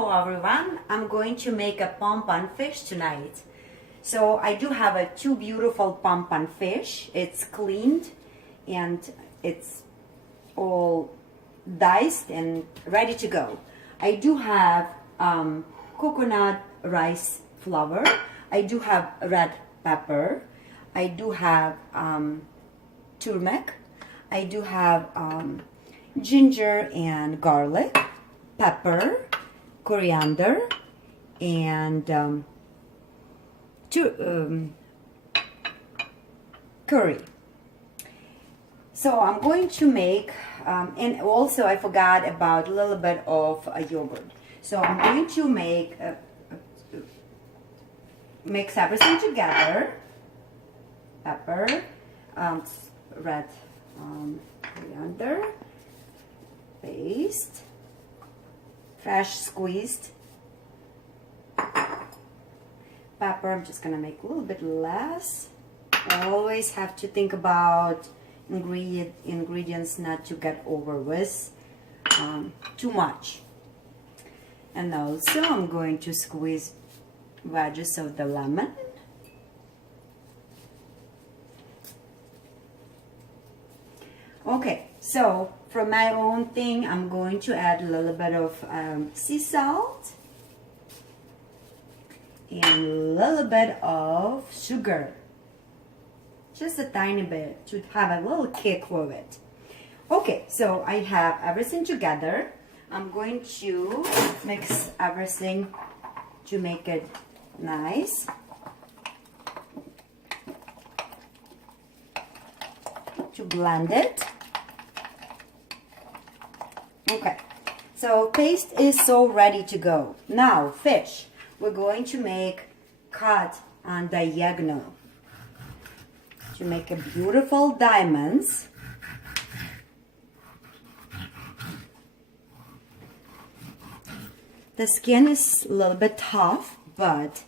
Hello everyone, I'm going to make a pompano fish tonight. So I do have two beautiful pompano fish. It's cleaned and it's all diced and ready to go. I do have coconut rice flour. I do have red pepper. I do have turmeric. I do have ginger and garlic, pepper, coriander, and curry. So I'm going to make, and also I forgot about a little bit of yogurt. So I'm going to mix everything together. Pepper, red coriander paste, fresh squeezed pepper. I'm just gonna make a little bit less. I always have to think about ingredients not to get over with too much. And also I'm going to squeeze wedges of the lemon. Okay, so for my own thing, I'm going to add a little bit of sea salt and a little bit of sugar. Just a tiny bit to have a little kick with it. Okay, so I have everything together. I'm going to mix everything to make it nice. To blend it. Okay, so paste is so ready to go. Now fish, we're going to cut on diagonal to make a beautiful diamonds. The skin is a little bit tough, but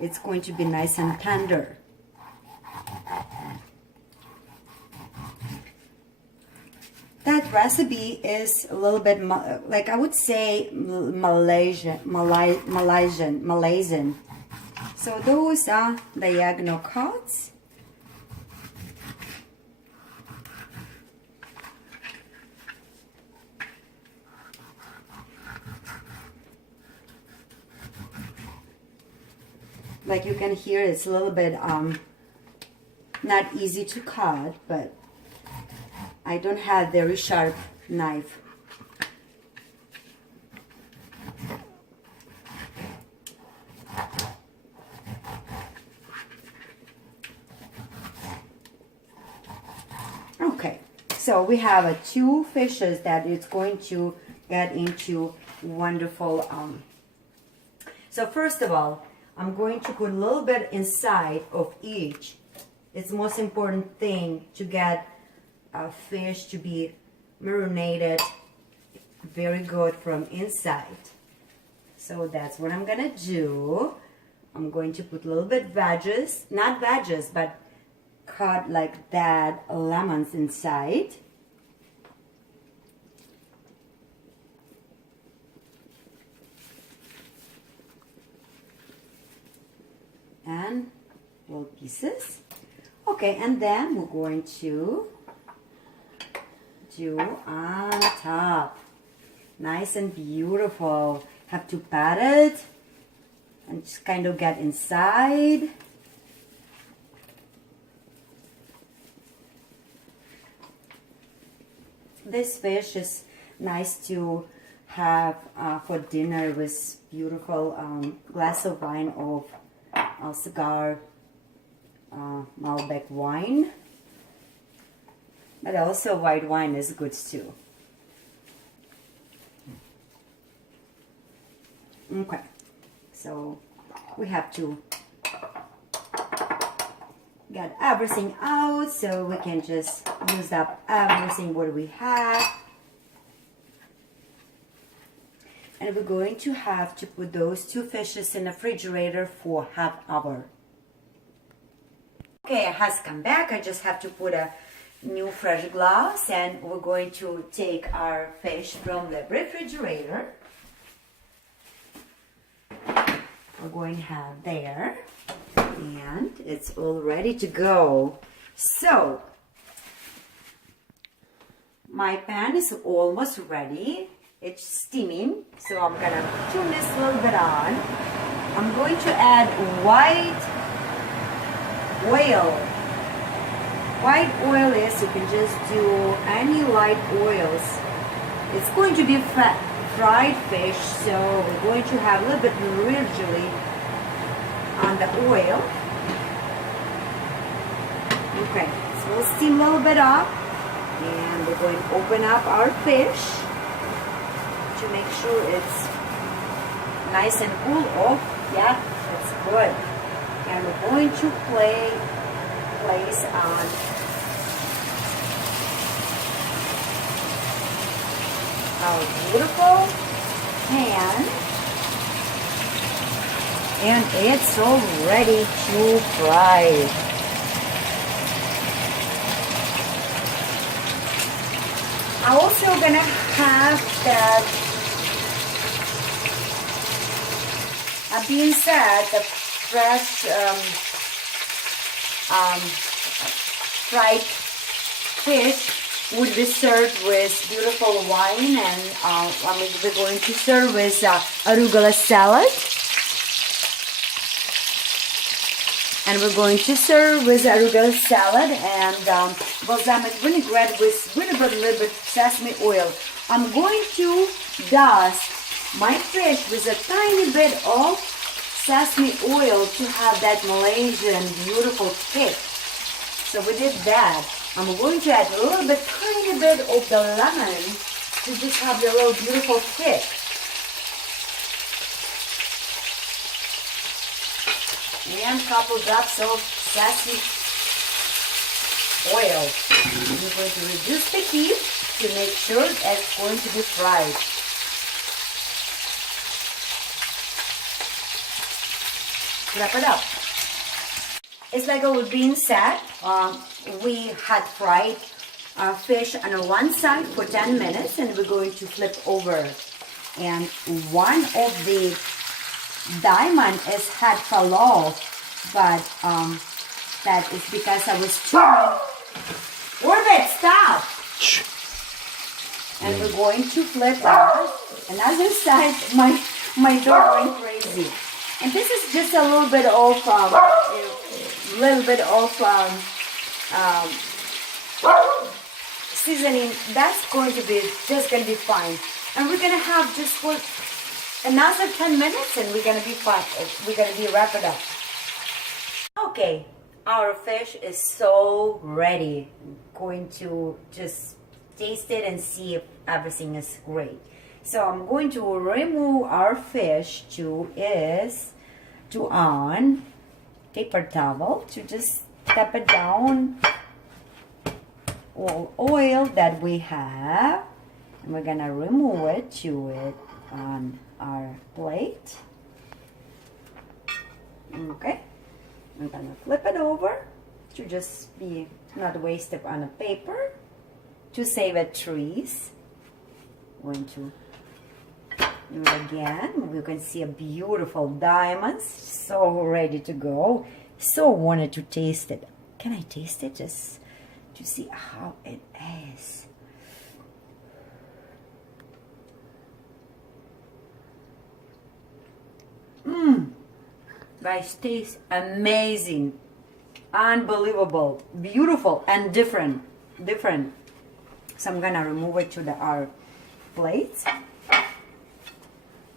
it's going to be nice and tender. That recipe is a little bit like I would say Malaysian. So those are diagonal cuts. Like you can hear, it's a little bit not easy to cut, but I don't have very sharp knife. Okay, so we have two fishes that it's going to get into wonderful. So first of all, I'm going to put a little bit inside of each. It's the most important thing to get fish to be marinated very good from inside. So that's what I'm gonna do. I'm going to put a little bit wedges, not wedges, but cut like that lemons inside. And little pieces. Okay, and then we're going to do on top. Nice and beautiful. Have to pat it and just kind of get inside. This fish is nice to have for dinner with beautiful glass of wine of cigar Malbec wine. But also white wine is good too. Okay, so we have to get everything out so we can just use up everything what we have. And we're going to have to put those two fishes in the refrigerator for half hour. Okay, it has come back. I just have to put a new fresh glass, and we're going to take our fish from the refrigerator we're going to have there. And it's all ready to go. So, my pan is almost ready. It's steaming, so I'm gonna turn this a little bit on. I'm going to add white oil. White oil is, you can just do any light oils. It's going to be fried fish, so we're going to have a little bit originally on the oil. Okay, so we'll steam a little bit up, and we're going to open up our fish to make sure it's nice and cool off. Yeah, that's good. And we're going to place on our beautiful pan, and it's all ready to fry. I'm also gonna have that being said, the fresh fried fish would be served with beautiful wine, and we're going to serve with arugula salad. And we're going to serve with arugula salad and balsamic vinaigrette with a little bit sesame oil. I'm going to dust my fish with a tiny bit of sesame oil to have that Malaysian beautiful kick. So we did that. I'm going to add a little bit, tiny bit of the lemon to just have the little beautiful kick. And a couple drops of sesame oil. We're going to reduce the heat to make sure that it's going to be fried. Wrap it up. It's like I was being said, we had fried fish on one side for 10 minutes, and we're going to flip over. And one of the diamond is had fall off, but that is because I was turning. Orbit, stop! And we're going to flip over. Another side, my dog went crazy. And this is just a little bit of seasoning. That's going to be just gonna be fine. And we're gonna have just for another 10 minutes, and we're gonna be fine. We're gonna be wrap it up. Okay, our fish is so ready. I'm going to just taste it and see if everything is great. So I'm going to remove our fish on paper towel to just step it down all oil that we have, and we're gonna remove it to it on our plate. Okay, I'm gonna flip it over to just be not wasted on a paper to save a trees. Going to do it again. You can see a beautiful diamonds, so ready to go. So wanted to taste it. Can I taste it just to see how it is? Guys, tastes amazing, unbelievable, beautiful, and different. So I'm gonna remove it to our plate.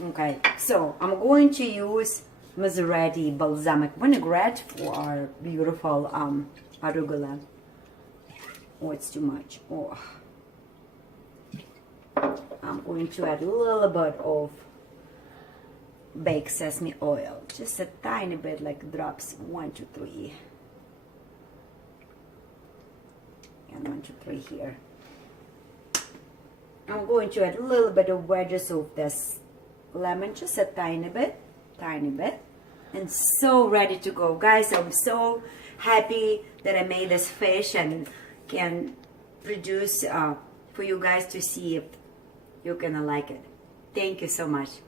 Okay, so I'm going to use Maserati balsamic vinaigrette for our beautiful arugula. Oh, it's too much. Oh, I'm going to add a little bit of baked sesame oil, just a tiny bit, like drops 1 to 3, and 1 to 3 here. I'm going to add a little bit of wedges of this lemon, just a tiny bit, and so ready to go. Guys, I'm so happy that I made this fish and can produce for you guys to see if you're gonna like it. Thank you so much.